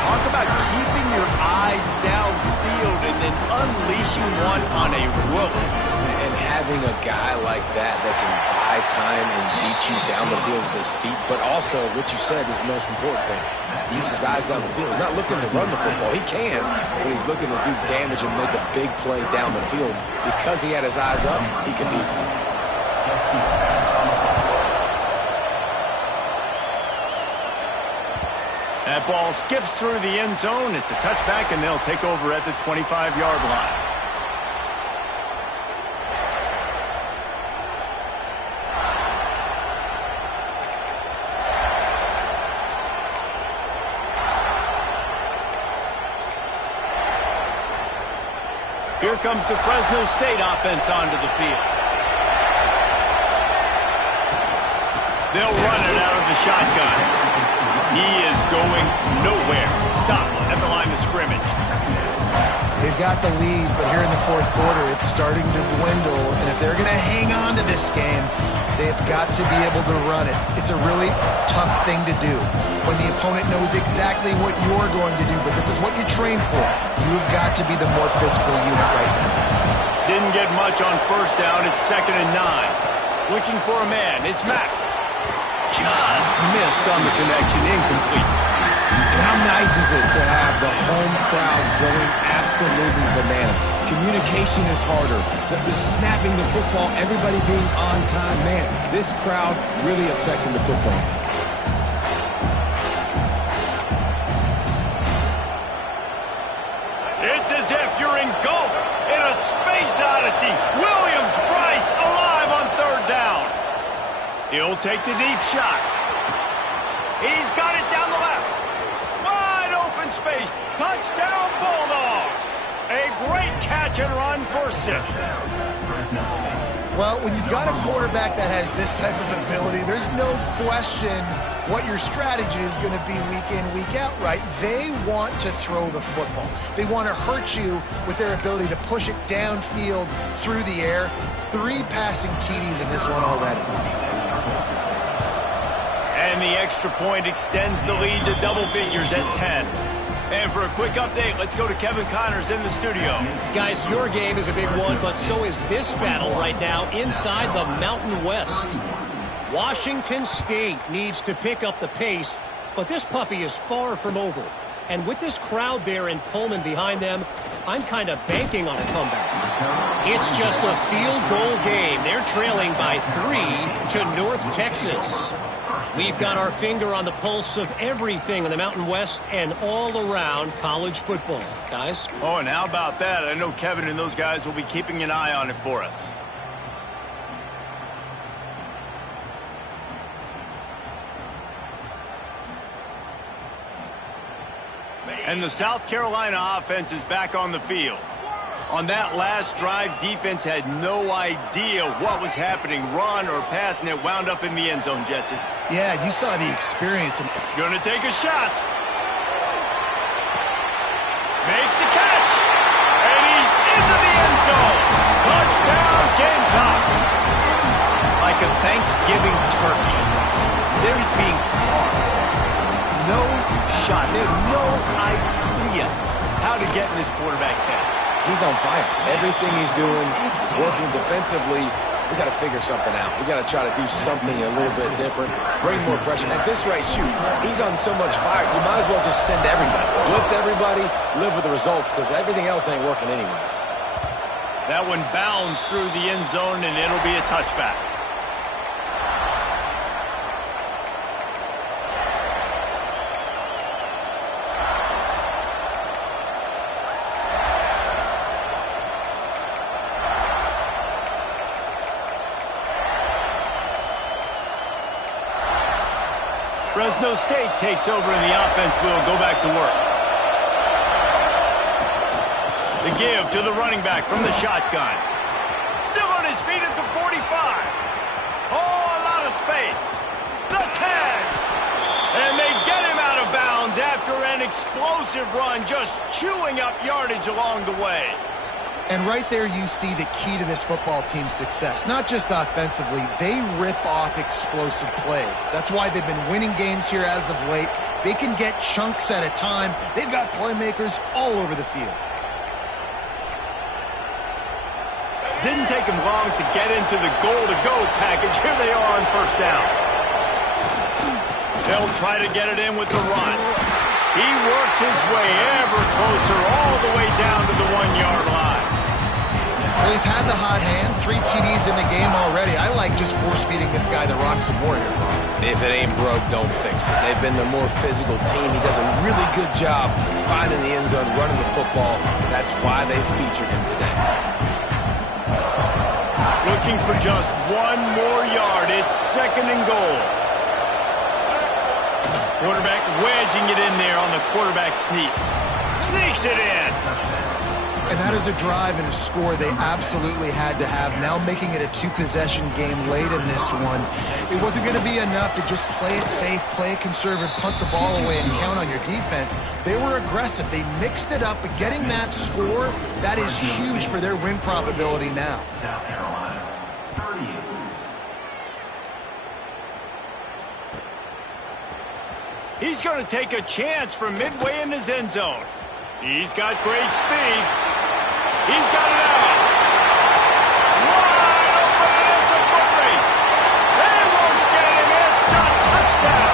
Talk about keeping your eyes downfield and then unleashing one on a rope. And having a guy like that can buy time and beat you down the field with his feet, but also, what you said is the most important thing. He keeps his eyes down the field. He's not looking to run the football. He can, but he's looking to do damage and make a big play down the field. Because he had his eyes up, he can do that. That ball skips through the end zone. It's a touchback, and they'll take over at the 25-yard line. Here comes the Fresno State offense onto the field. They'll run it out of the shotgun. He is going nowhere. Stop at the line of scrimmage. They've got the lead, but here in the 4th quarter, it's starting to dwindle. And if they're going to hang on to this game, they've got to be able to run it. It's a really tough thing to do when the opponent knows exactly what you're going to do, but this is what you train for. You've got to be the more physical unit right now. Didn't get much on 1st down. It's 2nd and 9. Looking for a man. It's Mack. Just missed on the connection. Incomplete. And how nice is it to have the home crowd going absolutely bananas? Communication is harder. The snapping the football, everybody being on time. Man, this crowd really affecting the football. It's as if you're engulfed in a space odyssey. Williams Bryce alive on 3rd down. He'll take the deep shot. He's got it down the left. Wide open space. Touchdown Bulldogs. A great catch and run for 6. Well, when you've got a quarterback that has this type of ability, there's no question what your strategy is going to be week in, week out, right? They want to throw the football. They want to hurt you with their ability to push it downfield through the air. 3 passing TDs in this one already. And the extra point extends the lead to double figures at 10. And for a quick update, let's go to Kevin Connors in the studio. Guys, your game is a big one, but so is this battle right now inside the Mountain West. Washington State needs to pick up the pace, but this puppy is far from over. And with this crowd there in Pullman behind them, I'm kind of banking on a comeback. It's just a field goal game. They're trailing by 3 to North Texas. We've got our finger on the pulse of everything in the Mountain West and all around college football. Guys? Oh, and how about that? I know Kevin and those guys will be keeping an eye on it for us. And the South Carolina offense is back on the field. On that last drive, defense had no idea what was happening, run or pass, and it wound up in the end zone, Jesse. Yeah, you saw the experience. Gonna take a shot. Makes the catch. And he's into the end zone. Touchdown, Gamecocks. Like a Thanksgiving turkey. There's being carved. No shot. They have no idea how to get in this quarterback's head. He's on fire. Everything he's doing is working defensively. We got to figure something out. We got to try to do something a little bit different. Bring more pressure. At this rate, shoot, he's on so much fire. You might as well just send everybody. Blitz everybody, live with the results, because everything else ain't working anyways. That one bounds through the end zone, and it'll be a touchback. Fresno State takes over, and the offense will go back to work. The give to the running back from the shotgun. Still on his feet at the 45. Oh, a lot of space. The 10. And they get him out of bounds after an explosive run, just chewing up yardage along the way. And right there you see the key to this football team's success. Not just offensively, they rip off explosive plays. That's why they've been winning games here as of late. They can get chunks at a time. They've got playmakers all over the field. Didn't take him long to get into the goal-to-go package. Here they are on first down. They'll try to get it in with the run. He works his way ever closer all the way down to the 1-yard line. Well, he's had the hot hand, 3 TDs in the game already. I like just force-feeding this guy the rock some more here, Bob. If it ain't broke, don't fix it. They've been the more physical team. He does a really good job finding the end zone, running the football. That's why they featured him today. Looking for just 1 more yard. It's 2nd and goal. Quarterback wedging it in there on the quarterback sneak. Sneaks it in. And that is a drive and a score they absolutely had to have. Now making it a 2-possession game late in this one. It wasn't going to be enough to just play it safe, play it conservative, punt the ball away, and count on your defense. They were aggressive. They mixed it up, but getting that score, that is huge for their win probability now. South Carolina, 38. He's going to take a chance from midway in his end zone. He's got great speed. He's got it out. Wide open, and it's a foot race. They won't get him. It's a touchdown.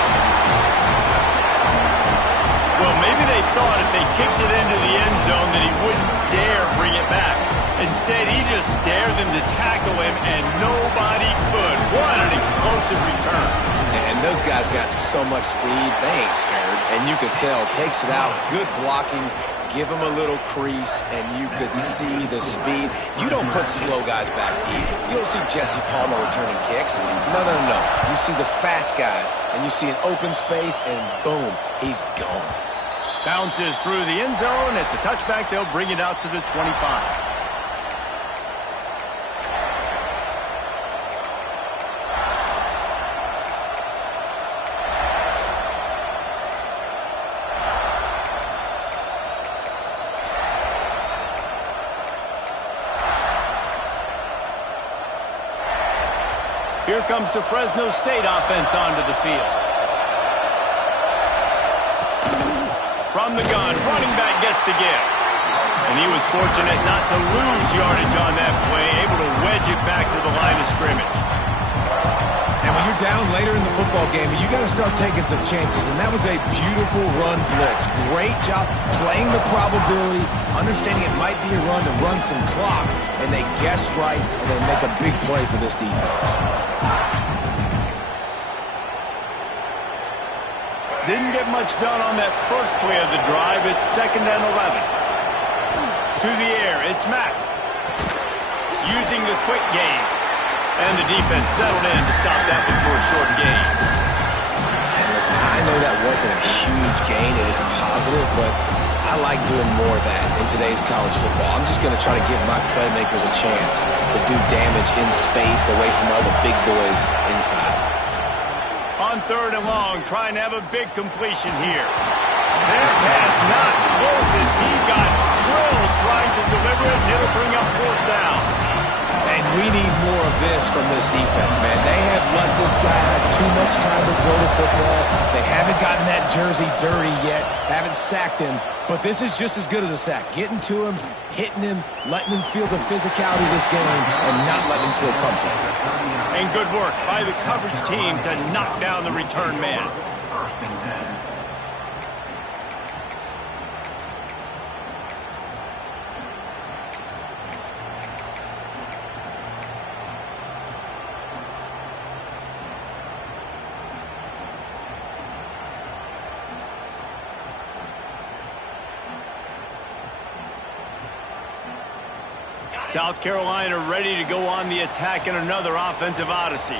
Well, maybe they thought if they kicked it into the end zone that he wouldn't dare bring it back. Instead, he just dared them to tackle him, and nobody could. What an explosive return. And those guys got so much speed, they ain't scared. And you could tell, takes it out, good blocking, give him a little crease, and you could see the speed. You don't put slow guys back deep. You don't see Jesse Palmer returning kicks. No. You see the fast guys, and you see an open space, and boom, he's gone. Bounces through the end zone. It's a touchback. They'll bring it out to the 25. Here comes the Fresno State offense onto the field. From the gun, running back gets the give. And he was fortunate not to lose yardage on that play, able to wedge it back to the line of scrimmage. And when you're down later in the football game, you got to start taking some chances. And that was a beautiful run blitz. Great job playing the probability, understanding it might be a run to run some clock. And they guess right, and they make a big play for this defense. Didn't get much done on that first play of the drive. It's 2nd and 11. To the air, it's Mack. Using the quick game. And the defense settled in to stop that one for a short gain. And listen, I know that wasn't a huge gain. It is positive, but I like doing more of that in today's college football. I'm just going to try to give my playmakers a chance to do damage in space away from all the big boys inside. On 3rd and long, trying to have a big completion here. That pass not close as he got drilled trying to deliver it, and it'll bring up 4th down. And we need more of this from this defense, man. They have let this guy have too much time to throw the football. They haven't gotten that jersey dirty yet, haven't sacked him. But this is just as good as a sack. Getting to him, hitting him, letting him feel the physicality of this game, and not letting him feel comfortable. And good work by the coverage team to knock down the return man. 1st and 10. South Carolina ready to go on the attack in another offensive odyssey.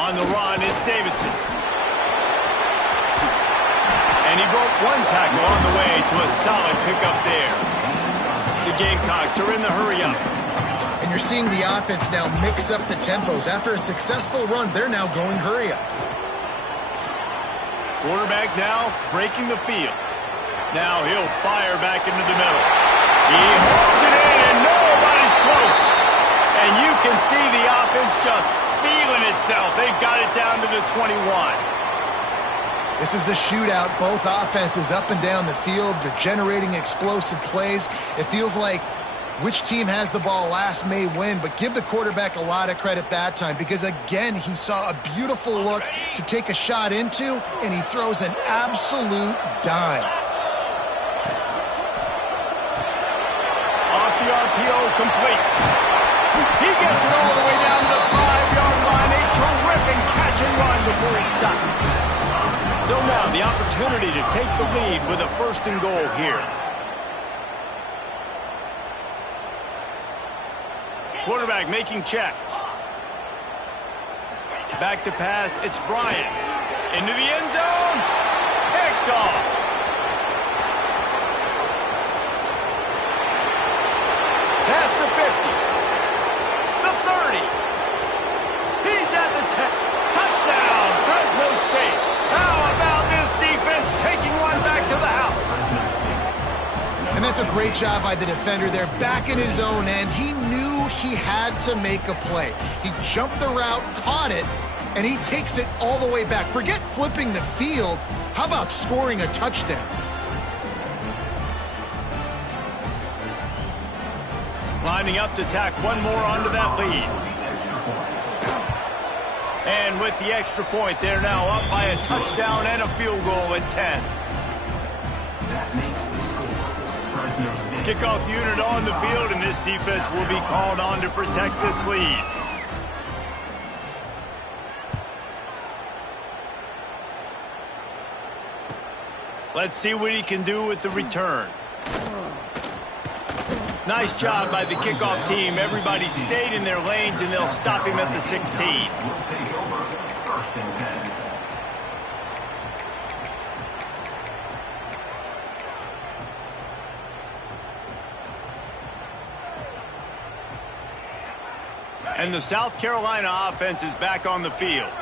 On the run, it's Davidson. And he broke one tackle on the way to a solid pickup there. The Gamecocks are in the hurry-up. And you're seeing the offense now mix up the tempos. After a successful run, they're now going hurry-up. Quarterback now breaking the field. Now he'll fire back into the middle. He holds it in, and nobody's close. And you can see the offense just feeling itself. They've got it down to the 21. This is a shootout. Both offenses up and down the field. They're generating explosive plays. It feels like which team has the ball last may win, but give the quarterback a lot of credit that time because, again, he saw a beautiful look to take a shot into, and he throws an absolute dime. Off the RPO, complete. He gets it all the way down to the 5-yard line. A terrific catch and run before he stopped. So now the opportunity to take the lead with a 1st and goal here. Quarterback making checks. Back to pass, it's Bryant. Into the end zone. Picked off. Past the 50. The 30. He's at the 10. Touchdown, Fresno State. How about this defense taking one back to the house? And that's a great job by the defender there, back in his own end. He knew he had to make a play. He jumped the route, caught it, and he takes it all the way back. Forget flipping the field. How about scoring a touchdown? Lining up to tack one more onto that lead. And with the extra point, they're now up by a touchdown and a field goal at 10. That makes the score. Fresno State. Kickoff unit on the field, and this defense will be called on to protect this lead. Let's see what he can do with the return. Nice job by the kickoff team. Everybody stayed in their lanes, and they'll stop him at the 16. Will take over 1st and 10. And the South Carolina offense is back on the field.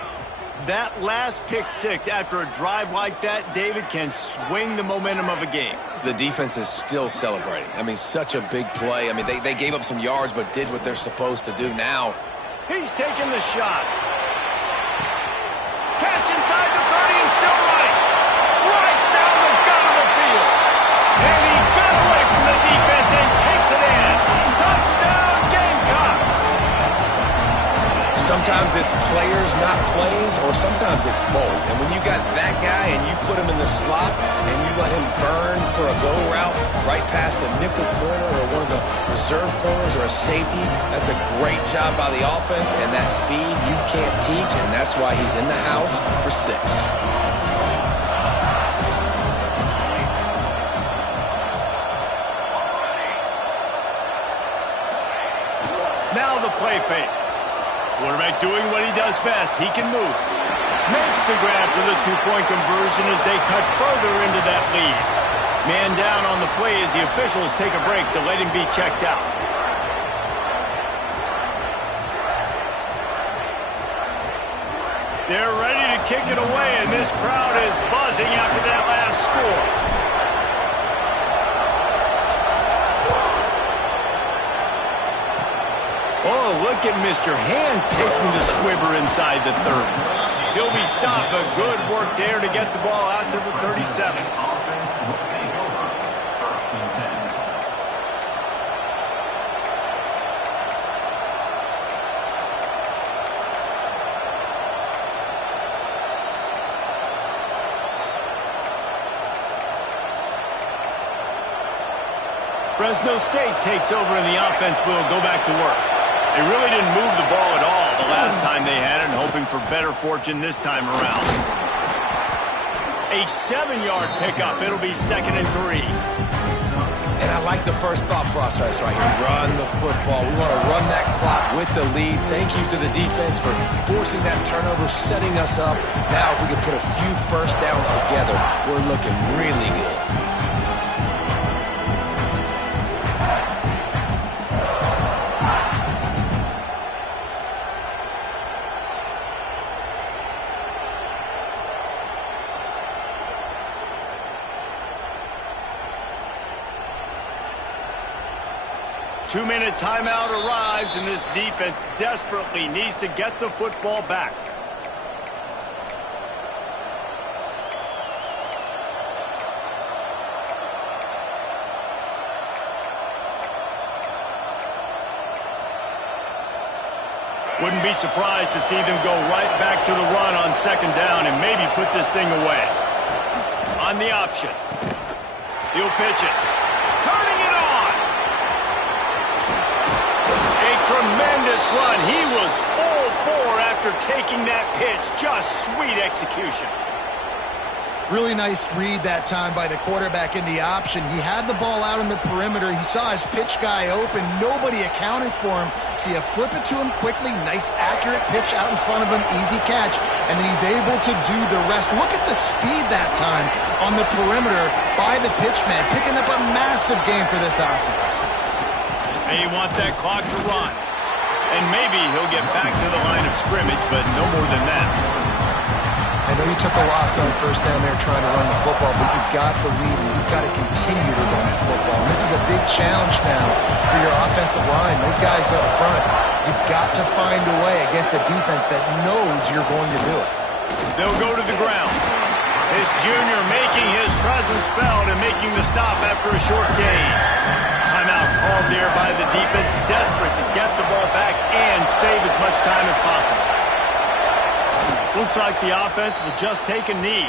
That last pick six after a drive like that, David, can swing the momentum of a game. The defense is still celebrating. I mean, such a big play. I mean, they gave up some yards but did what they're supposed to do now. He's taking the shot. Catch inside the 30 and still running. Right down the gut of the field. And he got away from the defense and takes it in. Touchdown, Gamecocks. Sometimes it's players, not plays, or sometimes it's both. And when you got that guy and you put him in the slot and you let him burn for a go route right past a nickel corner or one of the reserve corners or a safety, that's a great job by the offense, and that speed you can't teach, and that's why he's in the house for 6. Now the play fake. Quarterback doing what he does best. He can move. Makes the grab for the 2-point conversion as they cut further into that lead. Man down on the play as the officials take a break to let him be checked out. They're ready to kick it away, and this crowd is buzzing after that last score. Oh, look at Mr. Hands taking the squibber inside the 30. He'll be stopped, but good work there to get the ball out to the 37. Offense will take over 1st and 10. Fresno State takes over, and the offense will go back to work. They really didn't move the ball at all the last time they had it, hoping for better fortune this time around. A 7-yard pickup. It'll be 2nd and 3. And I like the first thought process right here. Run the football. We want to run that clock with the lead. Thank you to the defense for forcing that turnover, setting us up. Now if we can put a few first downs together, we're looking really good. 2-minute timeout arrives, and this defense desperately needs to get the football back. Wouldn't be surprised to see them go right back to the run on second down and maybe put this thing away. On the option. He'll pitch it. Turning it on! A tremendous run. He was full bore after taking that pitch. Just sweet execution. Really nice read that time by the quarterback in the option. He had the ball out on the perimeter. He saw his pitch guy open. Nobody accounted for him. So you flip it to him quickly. Nice, accurate pitch out in front of him. Easy catch. And then he's able to do the rest. Look at the speed that time on the perimeter by the pitchman. Picking up a massive gain for this offense. And you want that clock to run. And maybe he'll get back to the line of scrimmage, but no more than that. I know you took a loss on first down there trying to run the football, but you've got the lead, and you've got to continue to run the football. And this is a big challenge now for your offensive line. Those guys up front, you've got to find a way against a defense that knows you're going to do it. They'll go to the ground. This junior making his presence felt and making the stop after a short gain. Timeout called there by the defense, desperate to get the ball back and save as much time as possible. Looks like the offense will just take a knee.